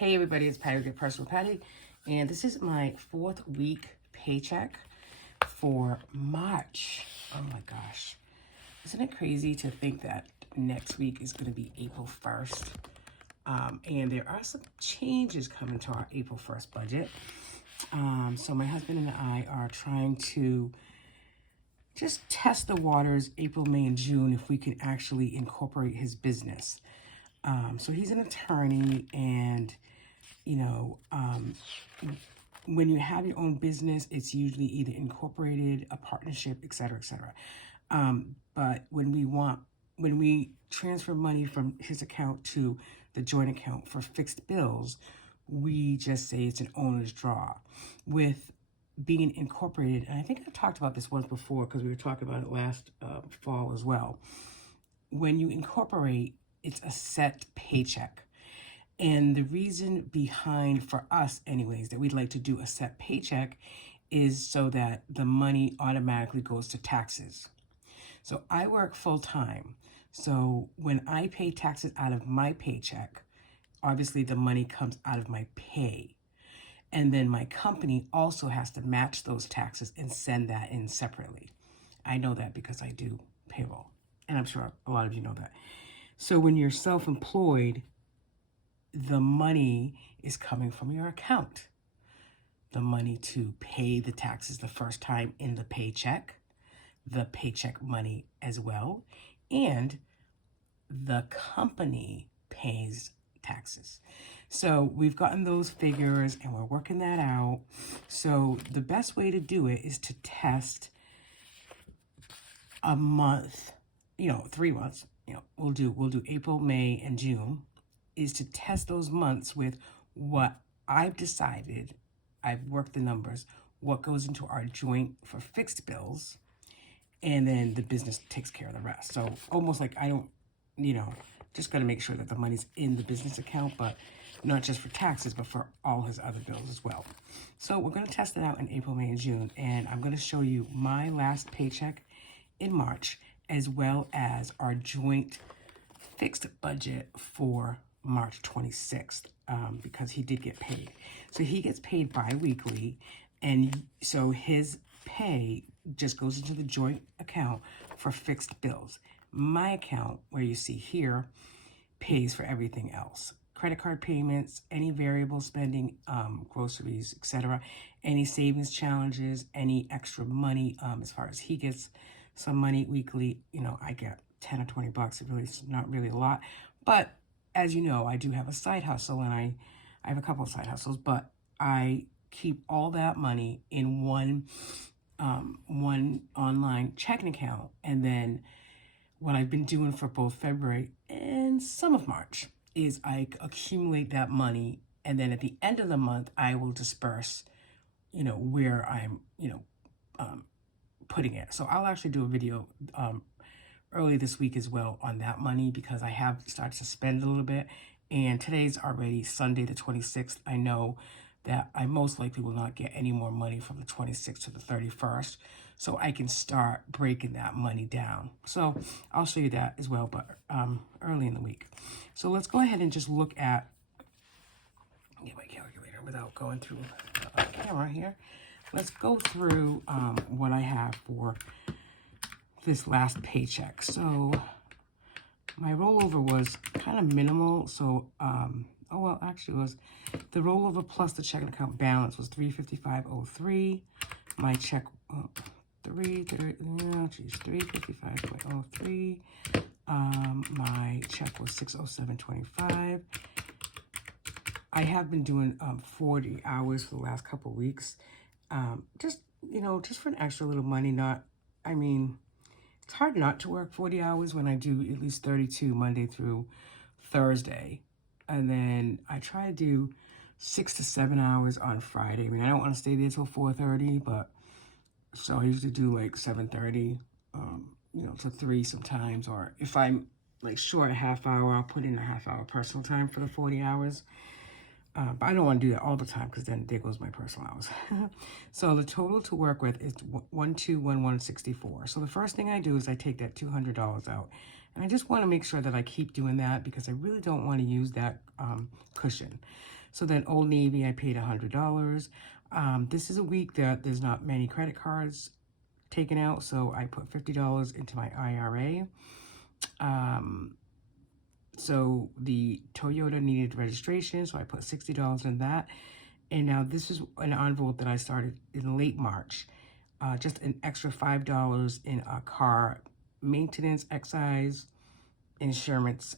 Hey everybody, it's Patty with Your Personal Patty, and this is my 4th week paycheck for March. Oh my gosh. Isn't it crazy to think that next week is going to be April 1st? And there are some changes coming to our April 1st budget. So my husband and I are trying to just test the waters April, May, and June if we can actually incorporate his business. So he's an attorney, and when you have your own business, it's usually either incorporated, a partnership, et cetera, et cetera. But when we transfer money from his account to the joint account for fixed bills, we just say it's an owner's draw. With being incorporated, and I think I talked about this once before because we were talking about it last fall as well. When you incorporate, it's a set paycheck. And the reason behind, for us anyways, that we'd like to do a set paycheck is so that the money automatically goes to taxes. So I work full time. So when I pay taxes out of my paycheck, obviously the money comes out of my pay. And then my company also has to match those taxes and send that in separately. I know that because I do payroll. And I'm sure a lot of you know that. So when you're self-employed, the money is coming from your account. The money to pay the taxes the first time in the paycheck money as well, and the company pays taxes. So we've gotten those figures and we're working that out. So the best way to do it is to test a month, 3 months. We'll do April, May, and June, is to test those months with what I've decided. I've worked the numbers, what goes into our joint for fixed bills, and then the business takes care of the rest. So almost like I don't, just got to make sure that the money's in the business account, but not just for taxes, but for all his other bills as well. So we're going to test it out in April, May, and June, and I'm going to show you my last paycheck in March, as well as our joint fixed budget for March 26th, because he did get paid. So he gets paid bi-weekly, and so his pay just goes into the joint account for fixed bills. My account, where you see here, pays for everything else. Credit card payments, any variable spending, groceries, etc., any savings challenges, any extra money, as far as he gets some money weekly, I get 10 or 20 bucks. It's not really a lot, but as you know, I do have a side hustle, and I have a couple of side hustles, but I keep all that money in one online checking account. And then what I've been doing for both February and some of March is I accumulate that money, and then at the end of the month, I will disperse, where I'm, putting it. So I'll actually do a video early this week as well on that money, because I have started to spend a little bit, and today's already Sunday the 26th. I know that I most likely will not get any more money from the 26th to the 31st, so I can start breaking that money down. So I'll show you that as well, but early in the week. So let's go ahead and just look at, get my calculator without going through the camera here. Let's go through what I have for this last paycheck. So my rollover was kind of minimal. So, actually it was the rollover plus the checking account balance was $355.03. My check, $355.03. My check was $607.25. I have been doing 40 hours for the last couple of weeks. Just for an extra little money. It's hard not to work 40 hours when I do at least 32 Monday through Thursday. And then I try to do 6 to 7 hours on Friday. I don't want to stay there till 4:30, but so I usually do like 7:30, to 3 sometimes. Or if I'm like short a half hour, I'll put in a half hour personal time for the 40 hours. But I don't want to do that all the time, because then there goes my personal hours. So the total to work with is $1,211.64. So the first thing I do is I take that $200 out. And I just want to make sure that I keep doing that because I really don't want to use that cushion. So then Old Navy, I paid $100. This is a week that there's not many credit cards taken out, so I put $50 into my IRA. So the Toyota needed registration, so I put $60 in that. And now this is an envelope that I started in late March. Just an extra $5 in a car maintenance, excise, insurance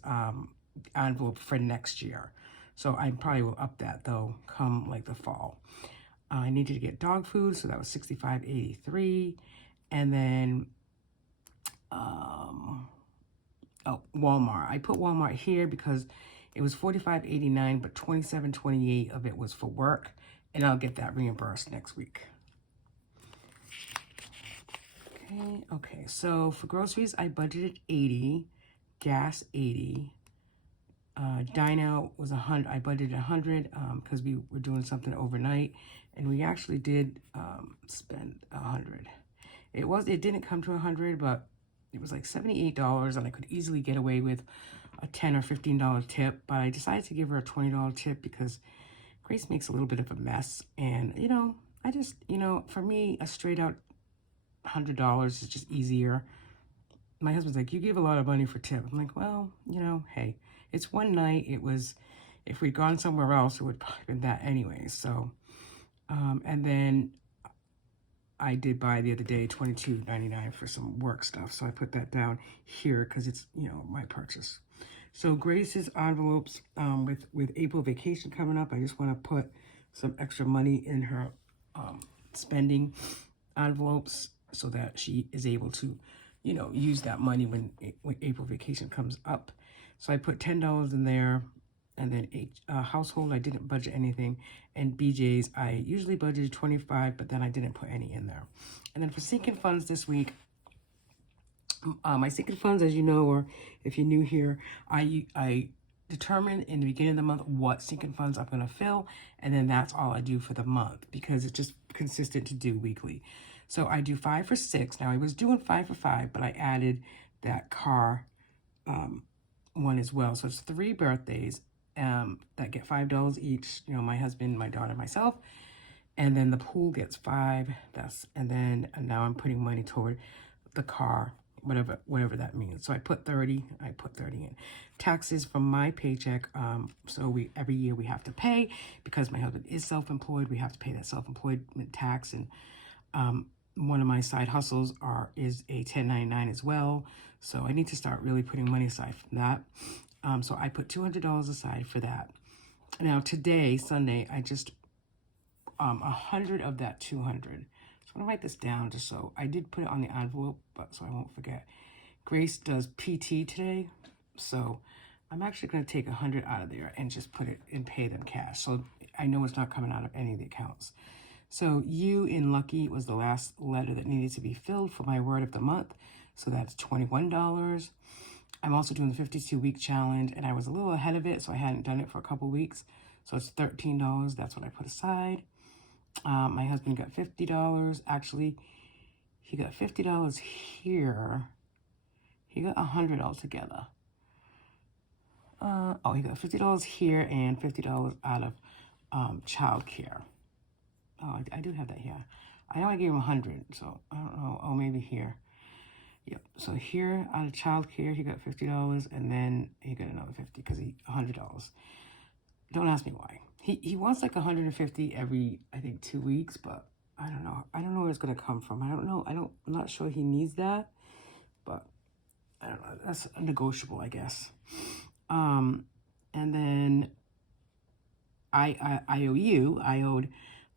envelope for next year. So I probably will up that though come like the fall. I needed to get dog food, so that was $65.83. And then Walmart. I put Walmart here because it was $45.89, but $27.28 of it was for work, and I'll get that reimbursed next week. Okay, so for groceries, I budgeted $80, gas $80, dine out was $100. I budgeted $100 because we were doing something overnight, and we actually did spend $100. It didn't come to $100, but it was like $78, and I could easily get away with a $10 or $15 tip, but I decided to give her a $20 tip because Grace makes a little bit of a mess, and I just for me a straight out $100 is just easier. My husband's like, you give a lot of money for tip. I'm like, well, hey, it's one night. It was, if we'd gone somewhere else, it would probably been that anyway. So, and then I did buy the other day $22.99 for some work stuff. So I put that down here because it's, my purchase. So Grace's envelopes with April vacation coming up, I just want to put some extra money in her spending envelopes so that she is able to, use that money when April vacation comes up. So I put $10 in there. And then household, I didn't budget anything. And BJ's, I usually budgeted $25, but then I didn't put any in there. And then for sinking funds this week, my sinking funds, as you know, or if you're new here, I determine in the beginning of the month what sinking funds I'm going to fill, and then that's all I do for the month because it's just consistent to do weekly. So I do 5 for 6. Now I was doing 5 for 5, but I added that car one as well. So it's 3 birthdays that get $5 each. My husband, my daughter, myself, and then the pool gets $5. And then now I'm putting money toward the car, whatever that means. So I put 30. I put 30 in. Taxes from my paycheck. So every year we have to pay because my husband is self-employed. We have to pay that self-employment tax, and one of my side hustles is a 1099 as well. So I need to start really putting money aside from that. So I put $200 aside for that. Now today, Sunday, I just 100 of that 200. So I'm gonna write this down just so I did put it on the envelope, but so I won't forget. Grace does PT today, so I'm actually gonna take 100 out of there and just put it and pay them cash. So I know it's not coming out of any of the accounts. So U in Lucky was the last letter that needed to be filled for my word of the month. So that's $21. I'm also doing the 52-week challenge, and I was a little ahead of it, so I hadn't done it for a couple weeks. So it's $13. That's what I put aside. My husband got $50. Actually, he got $50 here. He got $100 altogether. He got $50 here and $50 out of child care. Oh, I do have that here. I know I gave him 100, so I don't know. Oh, maybe here. Yep. So here out of child care, he got $50, and then he got another $50 because $100. Don't ask me why. He wants like $150 every, I think, 2 weeks, but I don't know. I don't know where it's gonna come from. I don't know. I'm not sure he needs that, but I don't know. That's negotiable, I guess. And then I owed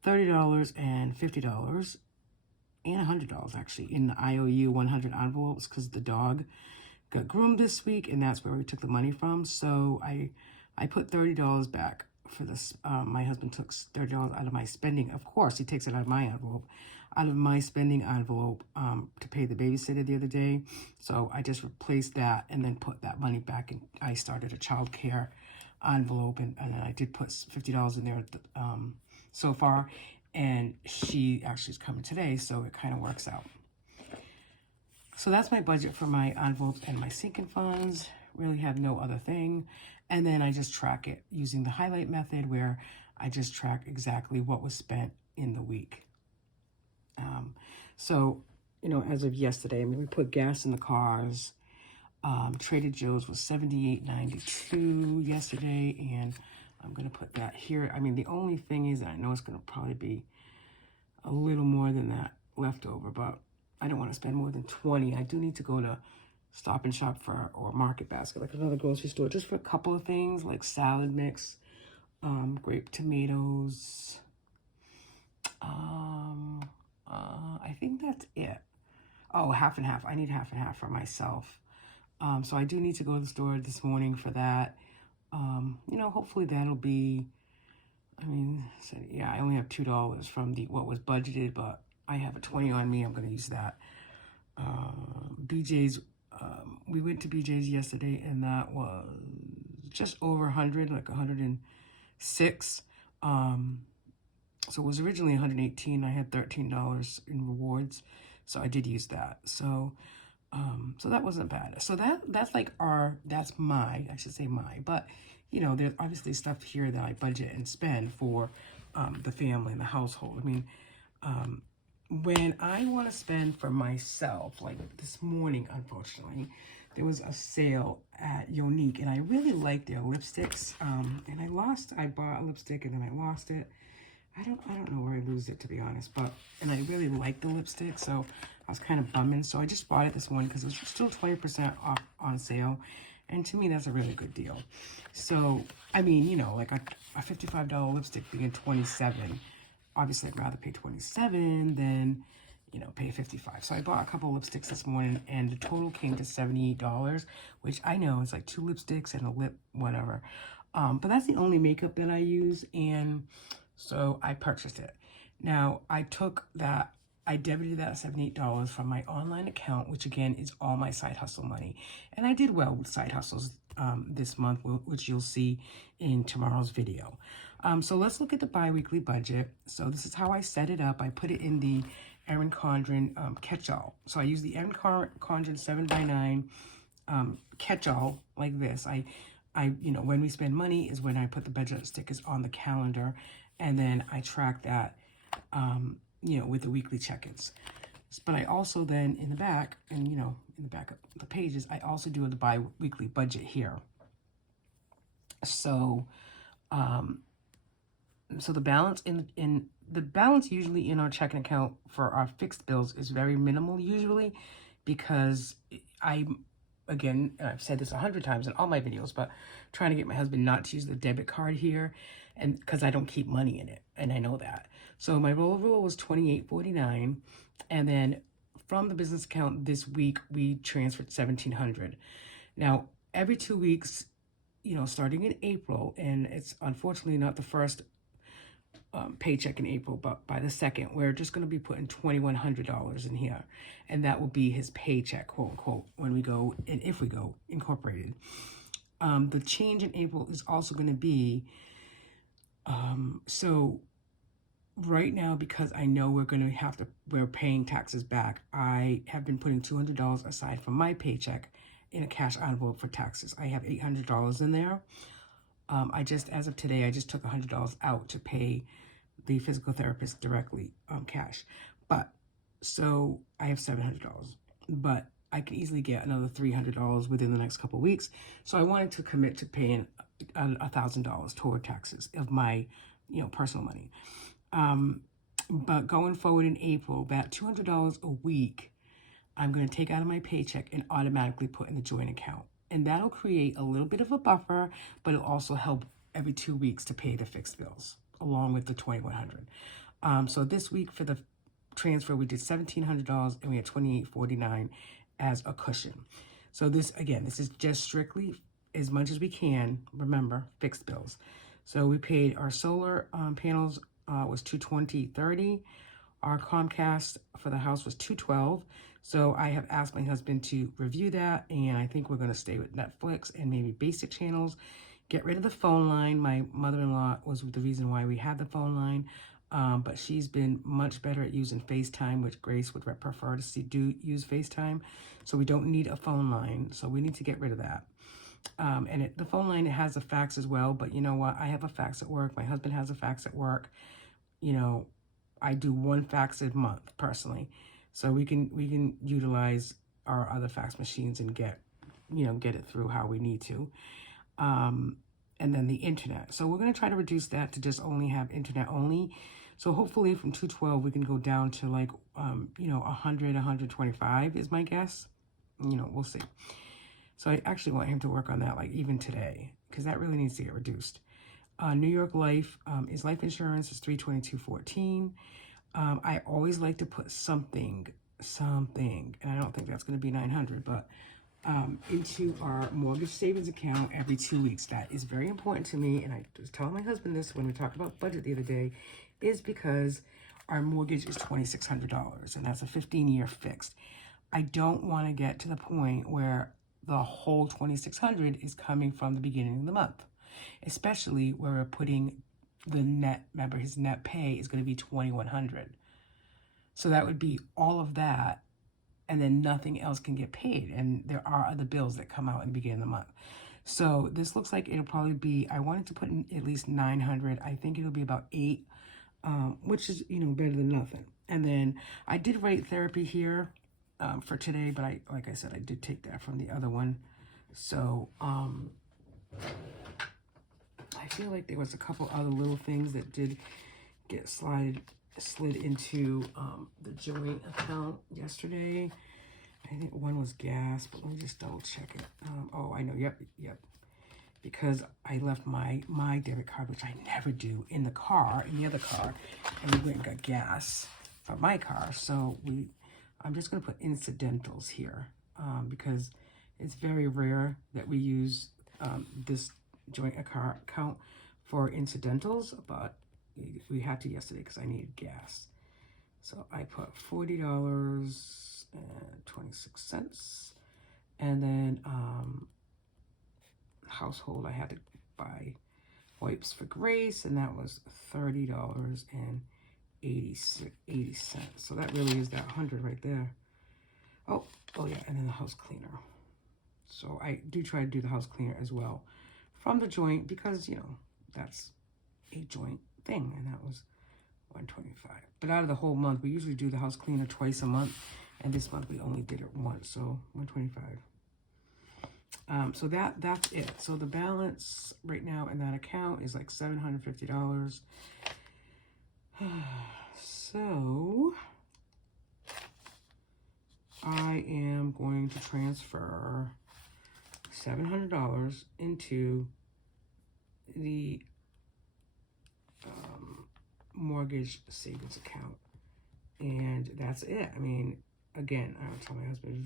$30 and $50 and $100 actually in the IOU 100 envelopes because the dog got groomed this week, and that's where we took the money from. So I put $30 back for this. My husband took $30 out of my spending. Of course, he takes it out of my envelope, out of my spending envelope to pay the babysitter the other day. So I just replaced that and then put that money back, and I started a child care envelope, and I did put $50 in there so far, and she actually is coming today, so it kind of works out. So that's my budget for my envelopes and my sinking funds. Really have no other thing. And then I just track it using the highlight method, where I just track exactly what was spent in the week. So, as of yesterday, I mean, we put gas in the cars. Trader Joe's was $78.92 yesterday, and I'm going to put that here. I mean, the only thing is, I know it's going to probably be a little more than that left over, but I don't want to spend more than 20. I do need to go to Stop and Shop or Market Basket, like another grocery store, just for a couple of things, like salad mix, grape tomatoes. I think that's it. Oh, half and half. I need half and half for myself. So I do need to go to the store this morning for that. Hopefully that'll be, so yeah, I only have $2 from what was budgeted, but I have a 20 on me. I'm going to use that. BJ's, we went to BJ's yesterday, and that was just over 100, like 106. So it was originally 118. I had $13 in rewards, so I did use that. So that wasn't bad. So that's my, I should say my, but there's obviously stuff here that I budget and spend for the family and the household. I mean, when I want to spend for myself, like this morning, unfortunately, there was a sale at Unique, and I really like their lipsticks. And I bought a lipstick and then I lost it. I don't know where I lose it, to be honest, and I really like the lipstick, so I was kind of bumming. So I just bought it this morning because it was still 20% off on sale. And to me, that's a really good deal. So, I mean, like a $55 lipstick being $27, obviously I'd rather pay $27 than, pay $55. So I bought a couple of lipsticks this morning, and the total came to $78, which I know is like 2 lipsticks and a lip, whatever. But that's the only makeup that I use, and so I purchased it. Now, I debited that $78 from my online account, which again is all my side hustle money. And I did well with side hustles this month, which you'll see in tomorrow's video. So let's look at the bi-weekly budget. So this is how I set it up. I put it in the Erin Condren catch-all. So I use the Erin Condren 7x9 catch-all like this. When we spend money is when I put the budget stickers on the calendar, and then I track that, with the weekly check-ins. But I also then in the back, and in the back of the pages, I also do the bi-weekly budget here. So, so the balance the balance usually in our checking account for our fixed bills is very minimal usually, because again, I've said this 100 times in all my videos, but trying to get my husband not to use the debit card here, and because I don't keep money in it, and I know that. So my rollover was $28.49, and then from the business account this week we transferred $1,700. Now every 2 weeks, starting in April, and it's unfortunately not the first paycheck in April, but by the second, we're just going to be putting $2,100 in here, and that will be his paycheck, quote unquote, when we go, and if we go incorporated. The change in April is also going to be, so right now, because I know we're paying taxes back, I have been putting $200 aside from my paycheck in a cash envelope for taxes. I have $800 in there. As of today, I just took $100 out to pay the physical therapist directly, cash. But, so I have $700, but I can easily get another $300 within the next couple of weeks. So I wanted to commit to paying $1,000 toward taxes of my, personal money. But going forward in April, that $200 a week, I'm going to take out of my paycheck and automatically put in the joint account. And that'll create a little bit of a buffer, but it'll also help every 2 weeks to pay the fixed bills, along with the $2,100. So this week for the transfer, we did $1,700, and we had $28.49 as a cushion. So this is just strictly, as much as we can, remember, fixed bills. So we paid our solar panels was $220.30. Our Comcast for the house was $212. So I have asked my husband to review that, and I think we're going to stay with Netflix and maybe basic channels. Get rid of the phone line. My mother-in-law was the reason why we had the phone line. But she's been much better at using FaceTime, which Grace would prefer to use FaceTime. So we don't need a phone line. So we need to get rid of that. And the phone line, it has a fax as well. But you know what? I have a fax at work. My husband has a fax at work. You know, I do one fax a month personally. So we can utilize our other fax machines and get it through how we need to. And then the internet. So we're going to try to reduce that to just only have internet only. So hopefully from 212, we can go down to like, 100, 125 is my guess. We'll see. So I actually want him to work on that, like even today, because that really needs to get reduced. New York Life is life insurance is $322.14. I always like to put something, and I don't think that's going to be $900, but into our mortgage savings account every 2 weeks. That is very important to me, and I was telling my husband this when we talked about budget the other day, is because our mortgage is $2,600, and that's a 15-year fixed. I don't want to get to the point where the whole $2,600 is coming from the beginning of the month, especially where we're putting the net. Remember, his net pay is going to be $2,100, so that would be all of that, and then nothing else can get paid. And there are other bills that come out in the beginning of the month. So this looks like it'll probably be, I wanted to put in at least $900. I think it'll be about $800, which is, better than nothing. And then I did write therapy here for today, but like I said, I did take that from the other one. So I feel like there was a couple other little things that did get slid into the joint account yesterday. I think one was gas, but let me just double check it. Oh, I know. Yep. Because I left my debit card, which I never do, in the other car, and we went and got gas for my car. So I'm just going to put incidentals here because it's very rare that we use this joint account for incidentals, but we had to yesterday because I needed gas. So I put $40.26, and then household, I had to buy wipes for Grace, and that was $30.80. So that really is that 100 right there. Oh yeah, and then the house cleaner. So I do try to do the house cleaner as well from the joint because that's a joint thing, and that was $125. But out of the whole month, we usually do the house cleaner twice a month, and this month we only did it once, so $125. So that's it. So the balance right now in that account is like $750. So I am going to transfer $700 into the mortgage savings account, and that's it. I mean, again, I would tell my husband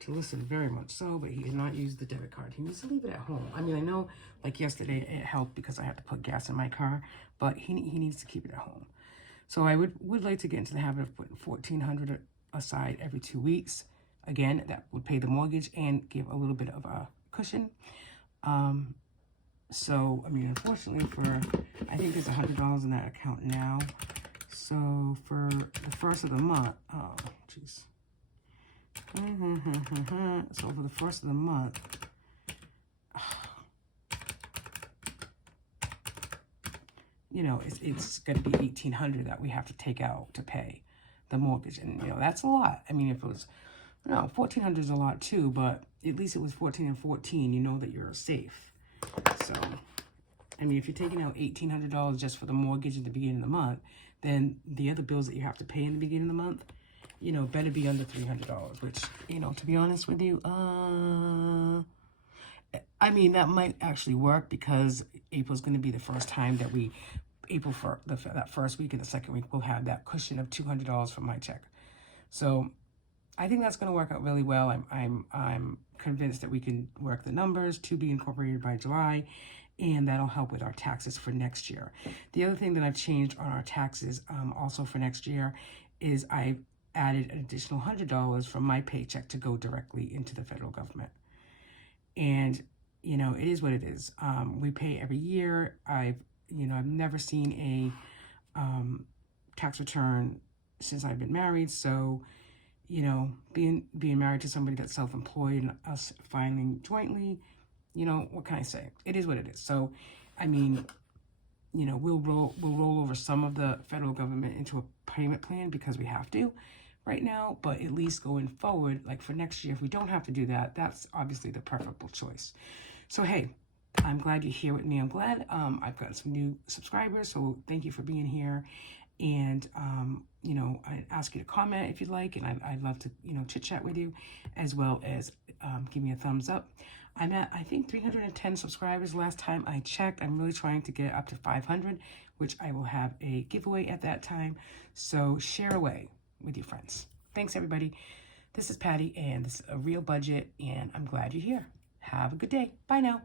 to listen very much so, but he did not use the debit card. He needs to leave it at home. I mean, I know, like yesterday, it helped because I had to put gas in my car, but he needs to keep it at home. So I would like to get into the habit of putting $1,400 aside every 2 weeks. Again, that would pay the mortgage and give a little bit of a cushion. So, I mean, unfortunately I think there's $100 in that account now. So for the first of the month, oh, jeez. So for the first of the month, it's going to be $1,800 that we have to take out to pay the mortgage. And, that's a lot. I mean, if it was, $1,400 is a lot too, but at least it was 14 and 14, you know that you're safe. So, I mean, if you're taking out $1,800 just for the mortgage at the beginning of the month, then the other bills that you have to pay in the beginning of the month, better be under $300, which, to be honest with you, I mean, that might actually work because April's going to be the first time that that first week and the second week, we'll have that cushion of $200 from my check. So I think that's going to work out really well. I'm convinced that we can work the numbers to be incorporated by July, and that'll help with our taxes for next year. The other thing that I've changed on our taxes also for next year is I've added an additional $100 from my paycheck to go directly into the federal government. And, it is what it is. We pay every year. I've never seen tax return since I've been married. So, being married to somebody that's self-employed and us filing jointly, what can I say? It is what it is. So, I mean, we'll roll over some of the federal government into a payment plan because we have to right now, but at least going forward, like for next year, if we don't have to do that, that's obviously the preferable choice. So hey, I'm glad you're here with me. I'm glad I've got some new subscribers, so thank you for being here. And I ask you to comment if you'd like, and I'd love to chit chat with you, as well as give me a thumbs up. I'm at, I think, 310 subscribers last time I checked. I'm really trying to get up to 500, which I will have a giveaway at that time. So share away with your friends. Thanks, everybody. This is Patty, and this is A Real Budget, and I'm glad you're here. Have a good day. Bye now.